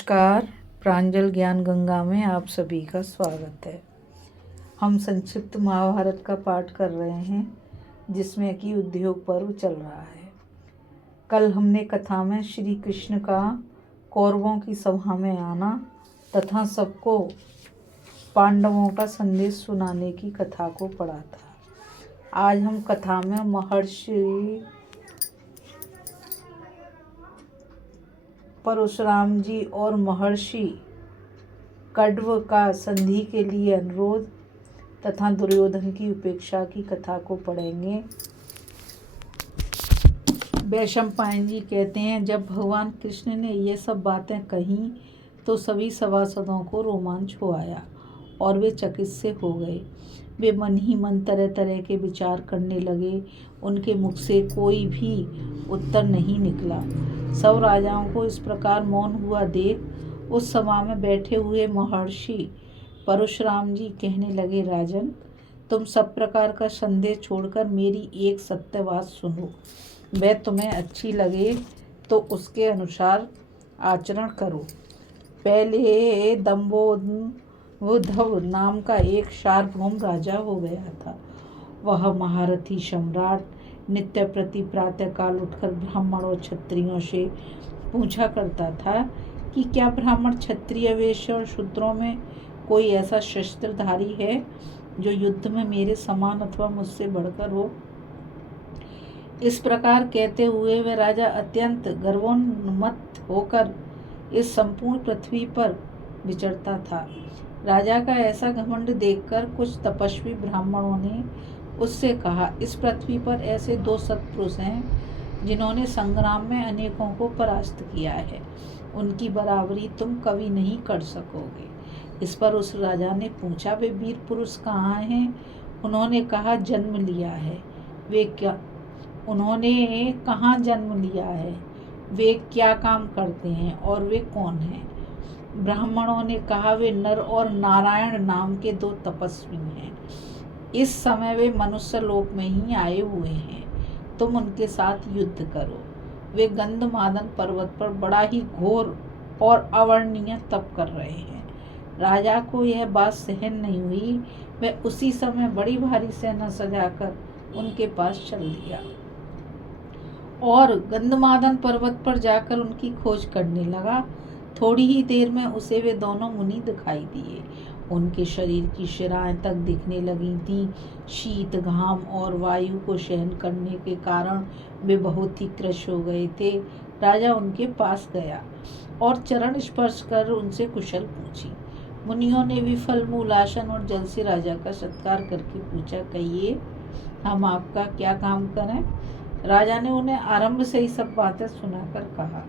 नमस्कार। प्रांजल ज्ञान गंगा में आप सभी का स्वागत है। हम संक्षिप्त महाभारत का पाठ कर रहे हैं जिसमें कि उद्योग पर्व चल रहा है। कल हमने कथा में श्री कृष्ण का कौरवों की सभा में आना तथा सबको पांडवों का संदेश सुनाने की कथा को पढ़ा था। आज हम कथा में महर्षि परशुराम जी और महर्षि कण्व का संधि के लिए अनुरोध तथा दुर्योधन की उपेक्षा की कथा को पढ़ेंगे। वैशंपायन जी कहते हैं, जब भगवान कृष्ण ने ये सब बातें कही तो सभी सभासदों को रोमांच हो आया और वे चकित से हो गए। वे मन ही मन तरह तरह के विचार करने लगे। उनके मुख से कोई भी उत्तर नहीं निकला। सब राजाओं को इस प्रकार मौन हुआ देख उस सभा में बैठे हुए महर्षि परशुराम जी कहने लगे, राजन, तुम सब प्रकार का संदेह छोड़कर मेरी एक सत्य बात सुनो। वह तुम्हें अच्छी लगे तो उसके अनुसार आचरण करो। पहले दंभोधव नाम का एक सार्वभौम राजा हो गया था। वह महारथी सम्राट नित्य प्रति प्रातःकाल उठकर ब्राह्मण और क्षत्रियों से पूछा करता था कि क्या ब्राह्मण, क्षत्रिय, वैश्य और शूद्रों में कोई ऐसा शस्त्रधारी है जो युद्ध में मेरे समान अथवा मुझसे बढ़कर हो। इस प्रकार कहते हुए वह राजा अत्यंत गर्वोन्मत्त होकर इस संपूर्ण पृथ्वी पर विचरता था। राजा का ऐसा घमंड देखकर कुछ तपस्वी ब्राह्मणों ने उससे कहा, इस पृथ्वी पर ऐसे दो सत्पुरुष हैं जिन्होंने संग्राम में अनेकों को परास्त किया है। उनकी बराबरी तुम कभी नहीं कर सकोगे। इस पर उस राजा ने पूछा, वे वीर पुरुष कहाँ हैं? उन्होंने कहा, जन्म लिया है। उन्होंने कहाँ जन्म लिया है? वे क्या काम करते हैं और वे कौन हैं? ब्राह्मणों ने कहा, वे नर और नारायण नाम के दो तपस्वी हैं। इस समय वे मनुष्य लोक में ही आए हुए हैं। तुम उनके साथ युद्ध करो। वे गंधमादन पर्वत पर बड़ा ही घोर और अवर्णनीय तप कर रहे हैं। राजा को यह बात सहन नहीं हुई। वह उसी समय बड़ी भारी सेना सजाकर उनके पास चल दिया और गंधमादन पर्वत पर जाकर उनकी खोज करने लगा। थोड़ी ही देर में उसे वे दोनों मुनि दिखाई दिए। उनके शरीर की शिराएं तक दिखने लगी थीं। शीत, घाम और वायु को सहन करने के कारण वे बहुत ही कृश हो गए थे। राजा उनके पास गया और चरण स्पर्श कर उनसे कुशल पूछी। मुनियों ने भी फल, मूल, आसन और जल से राजा का सत्कार करके पूछा, कहिए, हम आपका क्या काम करें? राजा ने उन्हें आरंभ से ही सब बातें सुनाकर कहा,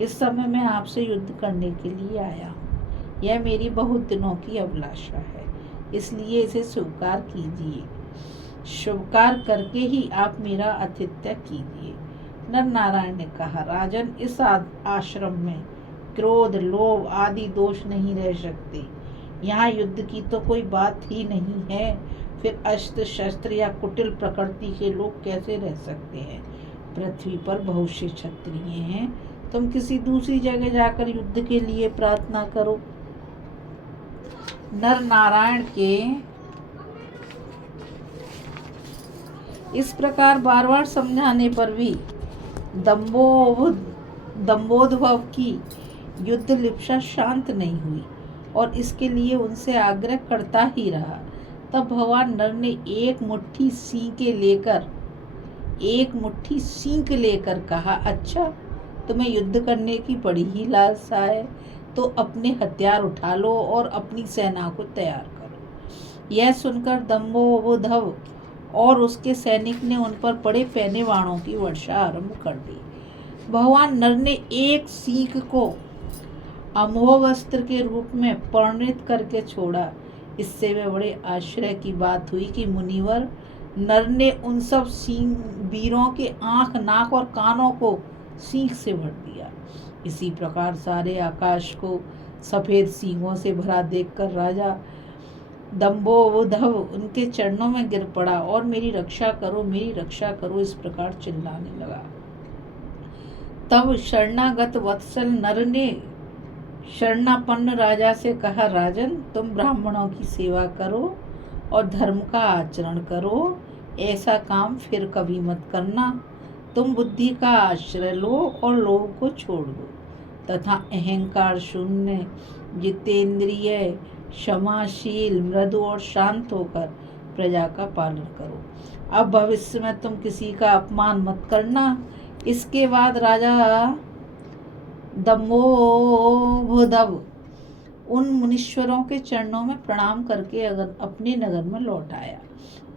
इस समय मैं आपसे युद्ध करने के लिए आया हूँ। यह मेरी बहुत दिनों की अभिलाषा है, इसलिए इसे स्वीकार कीजिए। स्वीकार करके ही आप मेरा आतिथ्य कीजिए। नर नारायण ने कहा, राजन, इस आश्रम में क्रोध, लोभ आदि दोष नहीं रह सकते। यहाँ युद्ध की तो कोई बात ही नहीं है। फिर अस्त्र शस्त्र या कुटिल प्रकृति के लोग कैसे रह सकते हैं? पृथ्वी पर बहुत से क्षत्रिय हैं। तुम किसी दूसरी जगह जाकर युद्ध के लिए प्रार्थना करो। नर नारायण के इस प्रकार बार बार समझाने पर भी दंभोधव की युद्ध लिप्सा शांत नहीं हुई और इसके लिए उनसे आग्रह करता ही रहा। तब भगवान नर ने एक मुट्ठी सींक लेकर कहा, अच्छा, तुम्हें युद्ध करने की बड़ी ही लालसा है, तो अपने हथियार उठा लो और अपनी सेना को तैयार करो। यह सुनकर दंभोधव और उसके सैनिक ने उन पर पड़े पैने बाणों की वर्षा आरंभ कर दी। भगवान नर ने एक सींग को अमोघ अस्त्र के रूप में परिणित करके छोड़ा। इससे वे बड़े आश्चर्य की बात हुई कि मुनिवर, नर ने उन सब वीरों के आंख, नाक और कानों को सींग से भर दिया। इसी प्रकार सारे आकाश को सफेद सींगों से भरा देखकर राजा दंभोधव उनके चरणों में गिर पड़ा और मेरी रक्षा करो, मेरी रक्षा करो, इस प्रकार चिल्लाने लगा। तब शरणागत वत्सल नर ने शरणापन्न राजा से कहा, राजन तुम ब्राह्मणों की सेवा करो और धर्म का आचरण करो, ऐसा काम फिर कभी मत करना। तुम बुद्धि का आश्रय लो और लोभ को छोड़ दो तथा अहंकार शून्य, जितेंद्रिय, क्षमाशील, मृदु और शांत होकर प्रजा का पालन करो। अब भविष्य में तुम किसी का अपमान मत करना। इसके बाद राजा दम्भोधव उन मुनीश्वरों के चरणों में प्रणाम करके अपने नगर में लौट आया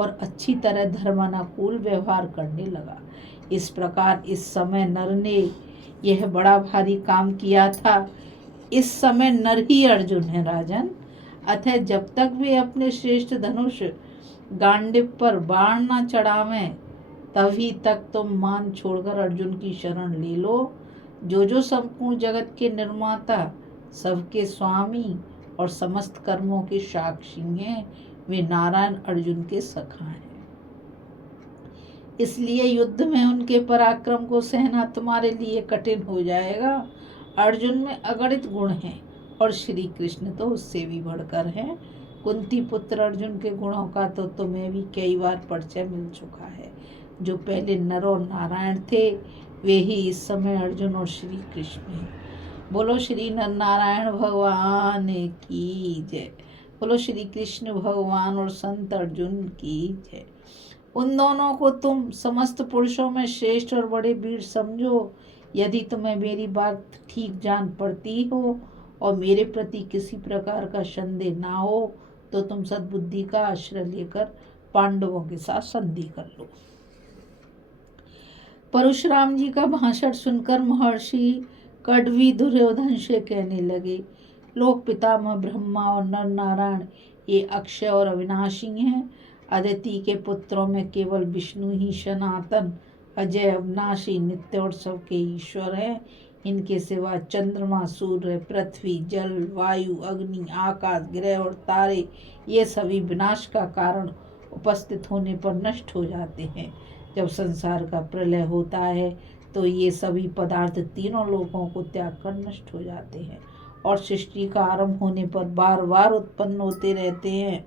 और अच्छी तरह धर्मानुकूल व्यवहार करने लगा। इस प्रकार इस समय नर ने यह बड़ा भारी काम किया था। इस समय नर ही अर्जुन है राजन। अतः जब तक वे अपने श्रेष्ठ धनुष गांडीव पर बाण न चढ़ावें तभी तक तुम मान छोड़कर अर्जुन की शरण ले लो। जो संपूर्ण जगत के निर्माता, सबके स्वामी और समस्त कर्मों के साक्षी हैं, वे नारायण अर्जुन के सखा हैं। इसलिए युद्ध में उनके पराक्रम को सहना तुम्हारे लिए कठिन हो जाएगा। अर्जुन में अगणित गुण हैं और श्री कृष्ण तो उससे भी बढ़कर हैं। कुंती पुत्र अर्जुन के गुणों का तो तुम्हें भी कई बार परिचय मिल चुका है। जो पहले नर और नारायण थे वे ही इस समय अर्जुन और श्री कृष्ण हैं। बोलो श्री नर नारायण भगवान की जय। बोलो श्री कृष्ण भगवान और संत अर्जुन की जय। उन दोनों को तुम समस्त पुरुषों में श्रेष्ठ और बड़े वीर समझो। यदि तुम्हें मेरी बात ठीक जान पड़ती हो और मेरे प्रति किसी प्रकार का संदेह ना हो तो तुम सद्बुद्धि का आश्रय लेकर पांडवों के साथ संधि कर लो। परशुराम जी का भाषण सुनकर महर्षि कड्वी दुर्योधन से कहने लगे, लोक पितामह ब्रह्मा और नर नारायण ये अक्षय और अविनाशी हैं। अदिति के पुत्रों में केवल विष्णु ही सनातन, अजय, अविनाशी, नित्य और सबके ईश्वर हैं। इनके सिवा चंद्रमा, सूर्य, पृथ्वी, जल, वायु, अग्नि, आकाश, ग्रह और तारे ये सभी विनाश का कारण उपस्थित होने पर नष्ट हो जाते हैं। जब संसार का प्रलय होता है तो ये सभी पदार्थ तीनों लोकों को त्याग कर नष्ट हो जाते हैं और सृष्टि का आरंभ होने पर बार बार उत्पन्न होते रहते हैं।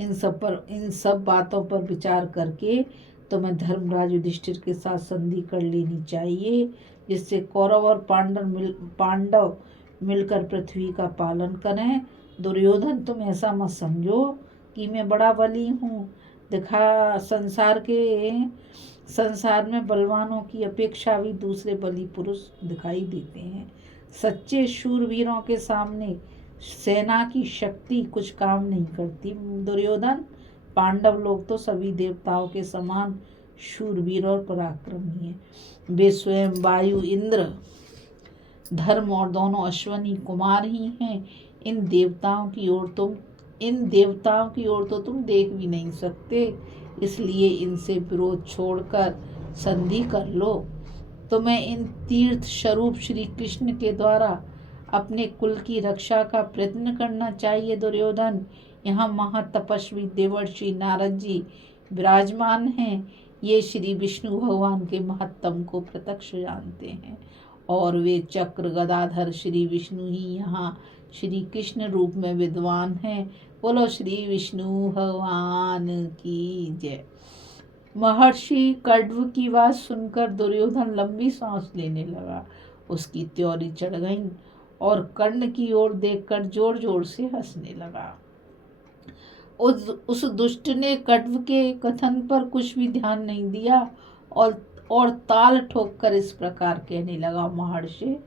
इन सब बातों पर विचार करके तुम्हें धर्मराज युधिष्ठिर के साथ संधि कर लेनी चाहिए, जिससे कौरव और पांडव मिलकर पृथ्वी का पालन करें। दुर्योधन तुम ऐसा मत समझो कि मैं बड़ा बली हूँ। संसार में बलवानों की अपेक्षा भी दूसरे बली पुरुष दिखाई देते हैं। सच्चे शूरवीरों के सामने सेना की शक्ति कुछ काम नहीं करती। दुर्योधन, पांडव लोग तो सभी देवताओं के समान शूरवीर और पराक्रमी हैं। वे स्वयं वायु, इंद्र, धर्म और दोनों अश्वनी कुमार ही हैं। इन देवताओं की ओर तो तुम देख भी नहीं सकते। इसलिए इनसे विरोध छोड़कर संधि कर लो। तुम्हें इन तीर्थ स्वरूप श्री कृष्ण के द्वारा अपने कुल की रक्षा का प्रयत्न करना चाहिए। दुर्योधन, यहाँ महातपस्वी देवर्षि नारद जी विराजमान हैं। ये श्री विष्णु भगवान के महत्तम को प्रत्यक्ष जानते हैं और वे चक्र गदाधर श्री विष्णु ही यहाँ श्री कृष्ण रूप में विद्वान हैं। बोलो श्री विष्णु भगवान की जय। महर्षि कड्व की बात सुनकर दुर्योधन लंबी सांस लेने लगा। उसकी त्योरी चढ़ गई और कर्ण की ओर देखकर जोर जोर से हंसने लगा। उस दुष्ट ने कड्व के कथन पर कुछ भी ध्यान नहीं दिया और ताल ठोककर इस प्रकार कहने लगा, महर्षि,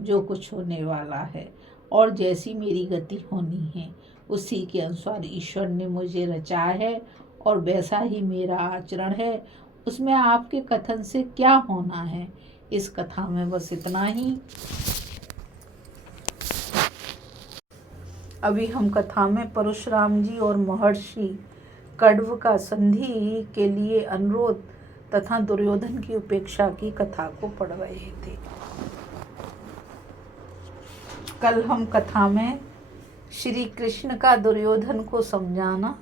जो कुछ होने वाला है और जैसी मेरी गति होनी है उसी के अनुसार ईश्वर ने मुझे रचा है और वैसा ही मेरा आचरण है। उसमें आपके कथन से क्या होना है। इस कथा में बस इतना ही। अभी हम कथा में परशुराम जी और महर्षि कड्व का संधि के लिए अनुरोध तथा दुर्योधन की उपेक्षा की कथा को पढ़ रहे थे। कल हम कथा में श्री कृष्ण का दुर्योधन को समझाना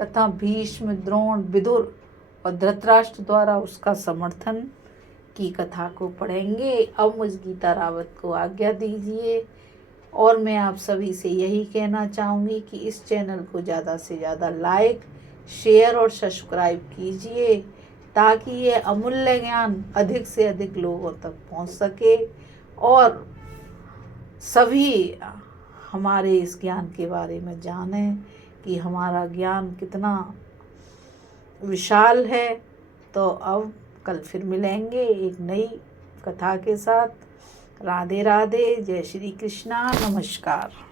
तथा भीष्म, द्रोण, विदुर और धृतराष्ट्र द्वारा उसका समर्थन की कथा को पढ़ेंगे। अब मुझ गीता रावत को आज्ञा दीजिए और मैं आप सभी से यही कहना चाहूँगी कि इस चैनल को ज़्यादा से ज़्यादा लाइक, शेयर और सब्सक्राइब कीजिए ताकि ये अमूल्य ज्ञान अधिक से अधिक लोगों तक पहुंच सके और सभी हमारे इस ज्ञान के बारे में जानें कि हमारा ज्ञान कितना विशाल है। तो अब कल फिर मिलेंगे एक नई कथा के साथ। राधे राधे, जय श्री कृष्णा, नमस्कार।